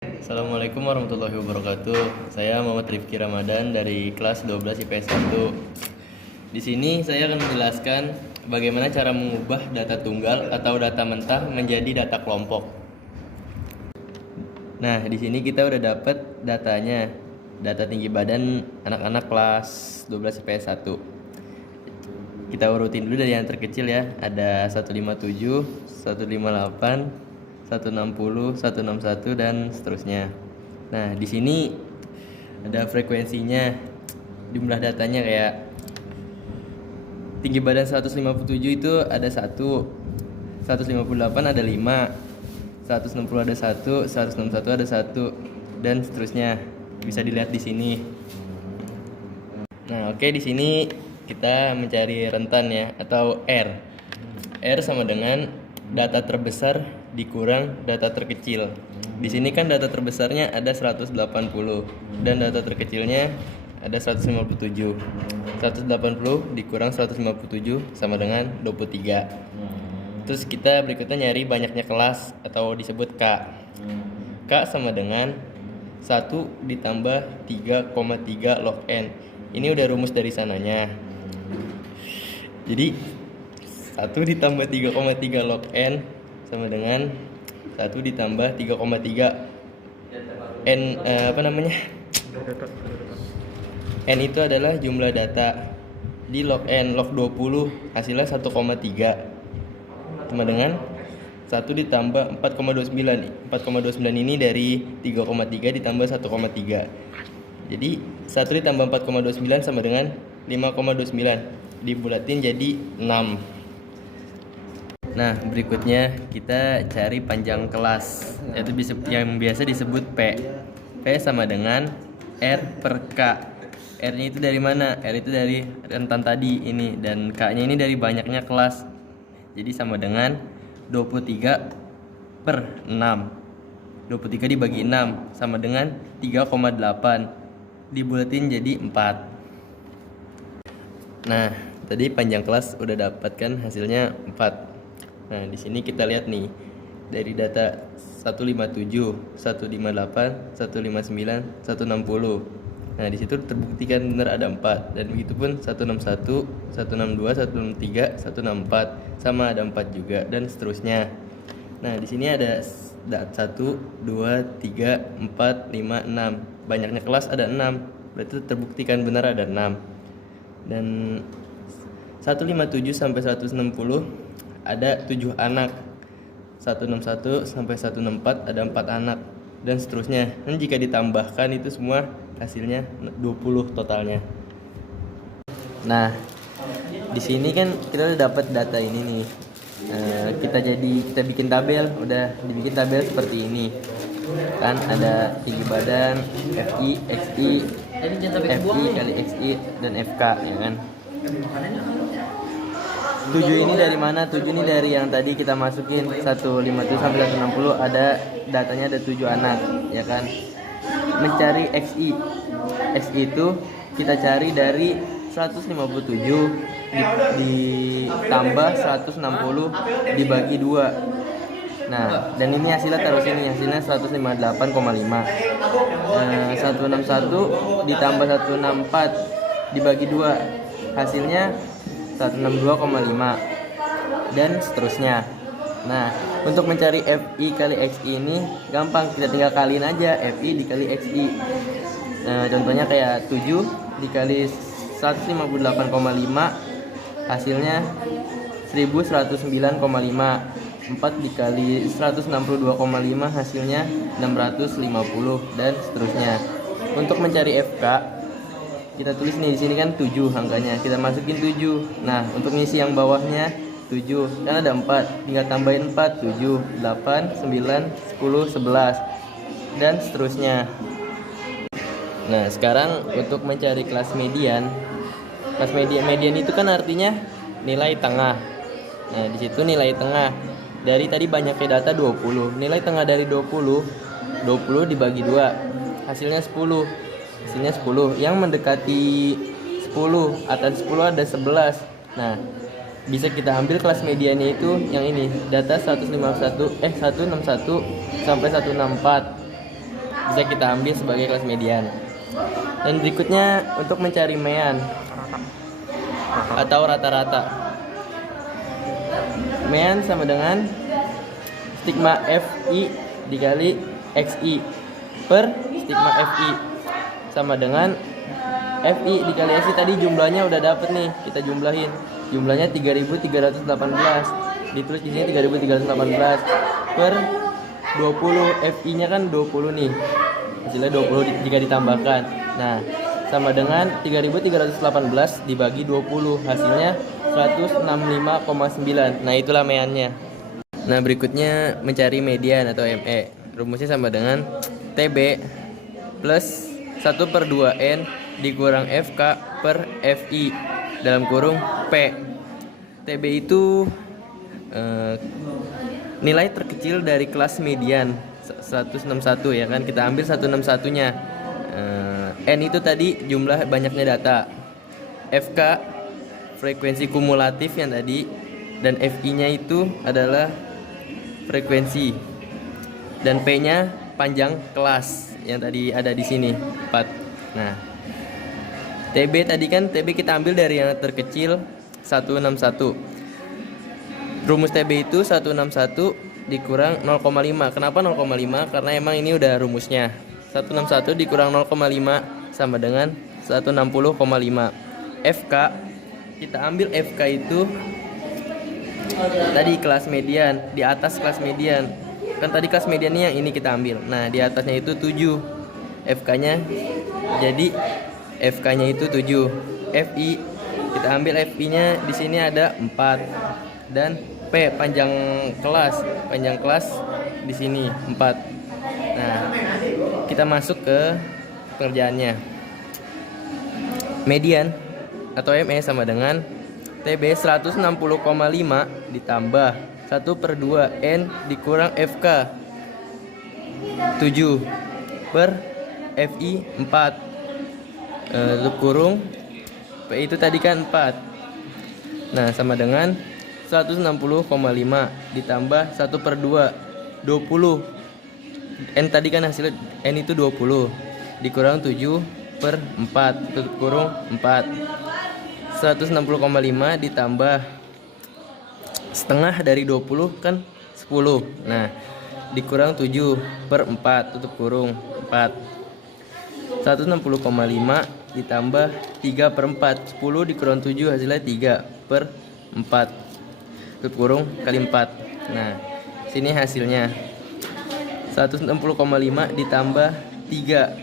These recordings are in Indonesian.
Assalamualaikum warahmatullahi wabarakatuh. Saya Muhammad Rifki Ramadan dari kelas 12 IPS 1. Di sini saya akan menjelaskan bagaimana cara mengubah data tunggal atau data mentah menjadi data kelompok. Nah, di sini kita udah dapat datanya. Data tinggi badan anak-anak kelas 12 IPS 1. Kita urutin dulu dari yang terkecil ya. Ada 157, 158, 160, 161 dan seterusnya. Nah, di sini ada frekuensinya, jumlah datanya kayak tinggi badan 157 itu ada 1, 158 ada 5, 160 ada 1, 161 ada 1 dan seterusnya. Bisa dilihat di sini. Nah, oke, di sini kita mencari rentan ya atau R. R sama dengan data terbesar dikurang data terkecil. Di sini kan data terbesarnya ada 180 dan data terkecilnya ada 157. 180 dikurang 157 sama dengan 23. Terus kita berikutnya nyari banyaknya kelas atau disebut K. K sama dengan 1 ditambah 3,3 log N. Ini udah rumus dari sananya. Jadi 1 ditambah 3,3 log N sama dengan 1 ditambah 3,3 N N itu adalah jumlah data di log N. Log 20 hasilnya 1,3 sama dengan 1 ditambah 4,29. 4,29 ini dari 3,3 ditambah 1,3. Jadi 1 ditambah 4,29 sama dengan 5,29. Dibulatin jadi 6. Nah, berikutnya kita cari panjang kelas, yaitu yang biasa disebut P. P sama dengan R per K. R-nya itu dari mana? R itu dari rentan tadi ini, dan K-nya ini dari banyaknya kelas. Jadi sama dengan 23 per 6. 23 dibagi 6 sama dengan 3,8. Dibulatin jadi 4. Nah, tadi panjang kelas udah dapatkan hasilnya 4. Nah, di sini kita lihat nih dari data 157, 158, 159, 160. Nah, di situ terbuktikan benar ada 4 dan begitupun 161, 162, 163, 164 sama ada 4 juga dan seterusnya. Nah, di sini ada 1, 2, 3, 4, 5, 6. Banyaknya kelas ada 6. Berarti terbuktikan benar ada 6. Dan 157 sampai 160 ada 7 anak. 161 sampai 164 ada 4 anak dan seterusnya. Dan jika ditambahkan itu semua hasilnya 20 totalnya. Nah, di sini kan kita udah dapat data ini nih. Kita bikin tabel, udah dibikin tabel seperti ini. Kan ada tinggi badan, FI, XI, FI kali XI dan FK ya kan. 7 ini dari mana? 7 ini dari yang tadi kita masukin 157 sampai 160 ada datanya ada 7 anak ya kan. Mencari XI. XI itu kita cari dari 157 ditambah 160 dibagi 2. Nah, dan ini hasilnya taruh sini, hasilnya 158,5. 161 ditambah 164 dibagi 2. Hasilnya 162,5 dan seterusnya. Nah, untuk mencari FI kali XI ini gampang, kita tinggal kaliin aja FI dikali XI. Contohnya kayak 7 dikali 158,5 hasilnya 1109,5. 4 dikali 162,5 hasilnya 650 dan seterusnya. Untuk mencari FK kita tulis nih, di sini kan 7 angkanya, kita masukin 7. Nah, untuk ngisi yang bawahnya 7 kan ada 4, tinggal tambahin 4, 7, 8, 9, 10, 11 dan seterusnya. Nah, sekarang untuk mencari kelas median. Kelas median itu kan artinya nilai tengah. Nah, di situ nilai tengah dari tadi banyaknya data 20. Nilai tengah dari 20 dibagi 2 hasilnya 10. Hasilnya 10. Yang mendekati 10, atas 10 ada 11. Nah, bisa kita ambil kelas mediannya itu yang ini, data 161 161 sampai 164. bisa kita ambil sebagai kelas median. Dan berikutnya untuk mencari mean atau rata-rata. Mean sama dengan stigma FI dikali XI per stigma FI sama dengan FI dikali XI. Tadi jumlahnya udah dapet nih, kita jumlahin. Jumlahnya 3318. Ditulis di sini 3318 per 20. FI-nya kan 20 nih. Hasilnya 20 jika ditambahkan. Nah, sama dengan 3318 dibagi 20, hasilnya 165,9. Nah, itulah meannya. Nah, berikutnya mencari median atau ME. Rumusnya sama dengan TB plus 1/2N dikurang FK per FI dalam kurung P. TB itu nilai terkecil dari kelas median 161 ya kan, kita ambil 161-nya. N itu tadi jumlah banyaknya data, FK frekuensi kumulatif yang tadi, dan FI-nya itu adalah frekuensi, dan P-nya panjang kelas yang tadi ada di sini 4. Nah, TB tadi kan TB kita ambil dari yang terkecil 161. Rumus TB itu 161 dikurang 0,5. Kenapa 0,5? Karena emang ini udah rumusnya. 161 dikurang 0,5 sama dengan 160,5. FK, kita ambil FK itu tadi kelas median, di atas kelas median. Kan tadi kelas mediannya yang ini kita ambil. Nah, di atasnya itu 7. FK-nya jadi FK-nya itu 7. FI, kita ambil FI-nya di sini ada 4 dan P panjang kelas di sini 4. Nah, kita masuk ke pengerjaannya. Median atau ME sama dengan TB 160,5 ditambah 1/2 N dikurang FK 7 per FI 4 tutup kurung P itu tadi kan 4. Nah, sama dengan 160,5 ditambah 1/2 20. N tadi kan hasilnya N itu 20 dikurang 7/4 tutup kurung 4. 160,5 ditambah setengah dari 20 kan 10. Nah, dikurang 7/4 tutup kurung 4. 160,5 ditambah 3/4. 10 dikurang 7 hasilnya 3/4 tutup kurung kali 4. Nah, sini hasilnya 160,5 ditambah 3.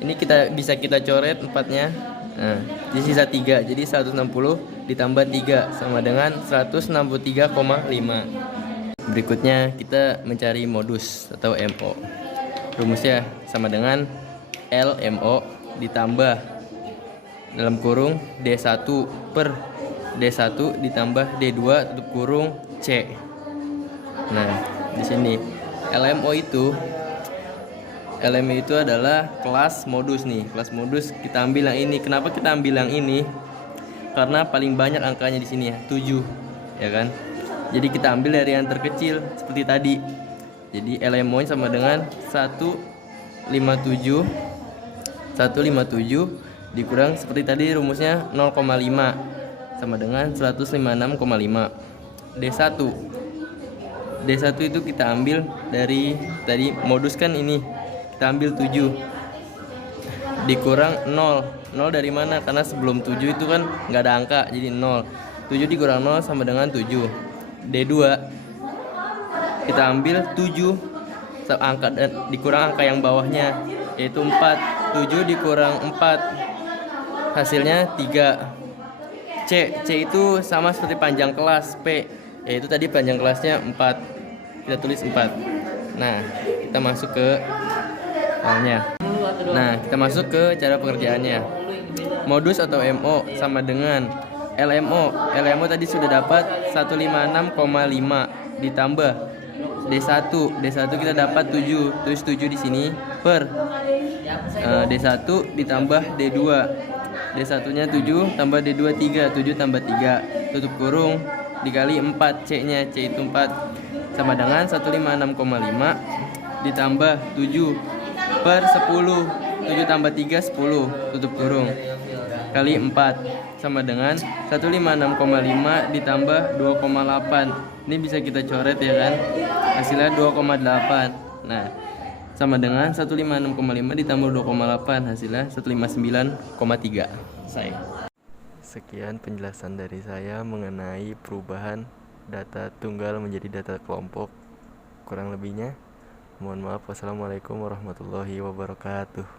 Ini bisa kita coret 4-nya. Nah, di sisa 3. Jadi 160 ditambah 3 sama dengan 163,5. Berikutnya kita mencari modus atau MO. Rumusnya sama dengan LMO ditambah dalam kurung D1 per D1 ditambah D2 tutup kurung C. Nah, di sini LMO itu adalah kelas modus nih. Kelas modus kita ambil yang ini. Kenapa kita ambil yang ini? Karena paling banyak angkanya di sini ya, 7. Ya kan? Jadi kita ambil dari yang terkecil seperti tadi. Jadi LMO sama dengan 157 dikurang seperti tadi rumusnya 0,5 sama dengan 156,5. D1 itu kita ambil dari tadi modus kan ini. Kita ambil 7 dikurang 0. 0 dari mana? Karena sebelum 7 itu kan nggak ada angka, jadi 0. 7 dikurang 0 sama dengan 7. D2 kita ambil 7 angka dan dikurang angka yang bawahnya yaitu 4. 7 dikurang 4 hasilnya 3. C itu sama seperti panjang kelas P, yaitu tadi panjang kelasnya 4. Kita tulis 4. Nah, kita masuk ke soalnya. Nah, kita masuk ke cara pengerjaannya. Modus atau MO sama dengan LMO. LMO tadi sudah dapat 156,5 ditambah D1. D1 kita dapat 7. Tulis 7 di sini per D1 ditambah D2. D1-nya 7 tambah D2 3. 7 tambah 3 tutup kurung dikali 4. C-nya C itu 4 sama dengan 156,5 ditambah 7 per 10. 7 tambah 3 10 tutup kurung kali 4 sama dengan 156,5 ditambah 2,8. Ini bisa kita coret ya kan, hasilnya 2,8. Nah sama dengan 156,5 ditambah 2,8, hasilnya 159,3. Selesai. Sekian penjelasan dari saya mengenai perubahan data tunggal menjadi data kelompok. Kurang lebihnya mohon maaf. Wassalamualaikum warahmatullahi wabarakatuh.